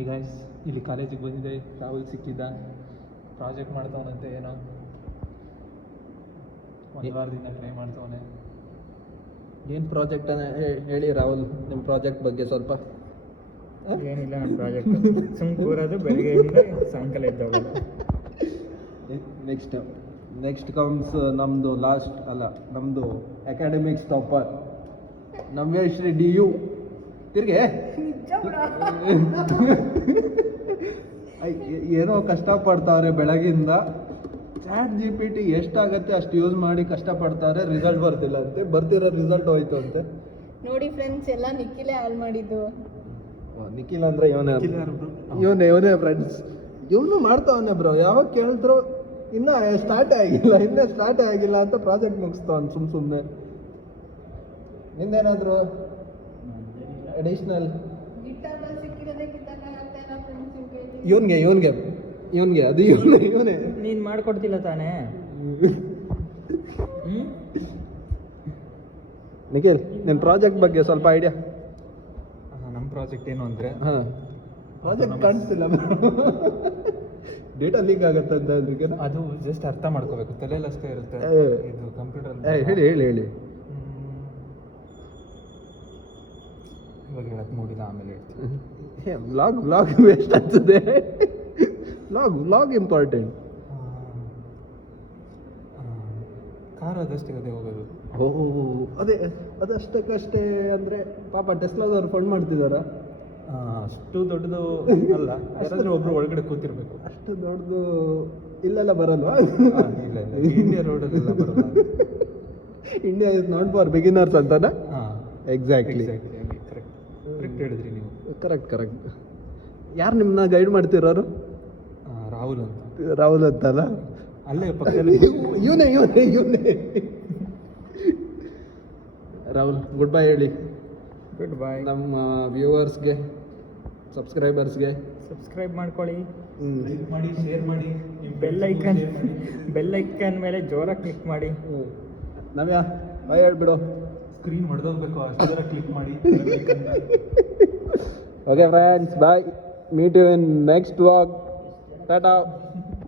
Hi guys, ಇಲ್ಲಿ ಕಾಲೇಜಿಗೆ ಬಂದಿದೆ. ರಾಹುಲ್ ಸಿಕ್ಕಿದ್ದ, ಪ್ರಾಜೆಕ್ಟ್ ಮಾಡ್ತಾವನಂತೆ. ಏನೋ ಒಂದು ವಾರದಿಂದ ಟ್ರೈ ಮಾಡ್ತಾವನೆ. ಏನು ಪ್ರಾಜೆಕ್ಟ್ ಹೇಳಿ ರಾಹುಲ್, ನಿಮ್ಮ ಪ್ರಾಜೆಕ್ಟ್ ಬಗ್ಗೆ ಸ್ವಲ್ಪ. ಏನಿಲ್ಲ, ನಮ್ಮ ಪ್ರಾಜೆಕ್ಟ್ ಸುಮ್ ಕೂರೋದು, ಬೆಳಗ್ಗೆಯಿಂದ ಸಾಯಂಕಾಲ ಇದ್ದೋಗೋದು. ನೆಕ್ಸ್ಟ್ ಕಮ್ಸ್ ನಮ್ಮದು ನಮ್ಮದು ಅಕಾಡೆಮಿಕ್ಸ್ ಟಾಪರ್ ನವ್ಯಶ್ರೀ DU. ತಿರ್ಗೆ ಏನೋ ಕಷ್ಟಪಡ್ತಾವ್ರೆ ಬೆಳಗಿಂದ. ChatGPT ಎಷ್ಟಾಗತ್ತೆ ಅಷ್ಟು ಯೂಸ್ ಮಾಡಿ ಕಷ್ಟಪಡ್ತಾರೆ, ರಿಸಲ್ಟ್ ಬರ್ತಿಲ್ಲ ಅಂತೆ. ಬರ್ತಿರೋ ರಿಸಲ್ಟ್ ಹೋಯ್ತು ಅಂತೆ. ನೋಡಿ ಫ್ರೆಂಡ್ಸ್, ಎಲ್ಲ ನಿಖಿಲೇ ಹಾಳು ಮಾಡಿದ್ದು. ನಿಖಿಲ್ ಅಂದ್ರೆ ಇವನೇ ಫ್ರೆಂಡ್ಸ್. ಇವನು ಮಾಡ್ತಾವನೆ ಬ್ರೋ. ಯಾವಾಗ ಕೇಳಿದ್ರು ಇನ್ನೂ ಸ್ಟಾರ್ಟೇ ಆಗಿಲ್ಲ ಅಂತ ಪ್ರಾಜೆಕ್ಟ್ ಮುಗಿಸ್ತಾವನ್ ಸುಮ್ಮನೆ. ನಿಂದೇನಾದ್ರು ಅಡಿಷನಲ್ ಇವನ್ಗೆ ಅದು ಇವನೇ ನೀನ್ ಮಾಡ್ಕೊಡ್ತಿಲ್ಲ ತಾನೇ? ನಿಖಿಲ್, ನಿನ್ನ ಪ್ರಾಜೆಕ್ಟ್ ಬಗ್ಗೆ ಸ್ವಲ್ಪ ಐಡಿಯಾ. ನಮ್ಮ ಪ್ರಾಜೆಕ್ಟ್ ಏನು ಅಂದರೆ, ಪ್ರಾಜೆಕ್ಟ್ ಕಾಣಿಸ್ತಿಲ್ಲ, ಡೇಟಾ ಲೀಕ್ ಆಗುತ್ತೆ ಅಂತ ಅದಕ್ಕೆ. ಅದು ಜಸ್ಟ್ ಅರ್ಥ ಮಾಡ್ಕೋಬೇಕು, ತಲೆಯಲ್ಲಿ ಅಷ್ಟೇ ಇರುತ್ತೆ. ಇದು ಕಂಪ್ಯೂಟರ್ ಹೇಳಿ ಇವಾಗ ಹೇಳಕ್ ಮೂಡಿಲ್ಲ, ಆಮೇಲೆ ಹೇಳ್ತೀನಿ. ವ್ಲಾಗ್ ವೇಸ್ಟ್ ಆಗ್ತದೆ. Vlog important. ಕಾರ್ ಅದಷ್ಟೇ ಹೋಗೋದು. ಅದಷ್ಟಕ್ಕಷ್ಟೇ ಅಂದರೆ ಪಾಪ ಟೆಸ್ಲಾದವ್ರು ಫಂಡ್ ಮಾಡ್ತಿದಾರ. ಅಷ್ಟು ದೊಡ್ಡದು ಅಲ್ಲ, ಯಾರಾದ್ರೂ ಒಬ್ರು ಒಳಗಡೆ ಕೂತಿರ್ಬೇಕು. ಅಷ್ಟು ದೊಡ್ಡದು ಇಲ್ಲೆಲ್ಲ ಬರಲ್ವಾ? ಇಲ್ಲ, ಇಂಡಿಯಾ ರೋಡಲ್ಲೆಲ್ಲ ಬರಲ್ಲ. India is not for beginners ಅಂತಾನ? ಎಕ್ಸಾಕ್ಟ್ಲಿ ಕರೆಕ್ಟ್ ಹೇಳಿದ್ರಿ ನೀವು. ಕರೆಕ್ಟ್. ಯಾರು ನಿಮ್ಮನ್ನ ಗೈಡ್ ಮಾಡ್ತಿರೋರು? ರಾಹುಲ್ ಅಂತಲ್ಲ, ಅಲ್ಲೇ ಪಕ್ಕದಲ್ಲಿ ಇವನೇ. ರಾಹುಲ್, ಗುಡ್ ಬೈ ಹೇಳಿ. Good bye. ನಮ್ಮ ವ್ಯೂವರ್ಸ್ಗೆ, ಸಬ್ಸ್ಕ್ರೈಬರ್ಸ್ಗೆ ಸಬ್ಸ್ಕ್ರೈಬ್ ಮಾಡ್ಕೊಳ್ಳಿ, ಲೈಕ್ ಮಾಡಿ, ಶೇರ್ ಮಾಡಿ, ಬೆಲ್ ಐಕನ್ ಮೇಲೆ ಜೋರಾಗಿ ಕ್ಲಿಕ್ ಮಾಡಿ. ನವ್ಯಾ, ಬಾಯ್ ಹೇಳ್ಬಿಡು. ಸ್ಕ್ರೀನ್ ಹೊಡೆದೋಗ್ಬೇಕು, ಅಷ್ಟರ ಕ್ಲಿಕ್ ಮಾಡಿ. Okay friends, bye. Meet you in next vlog. Tata.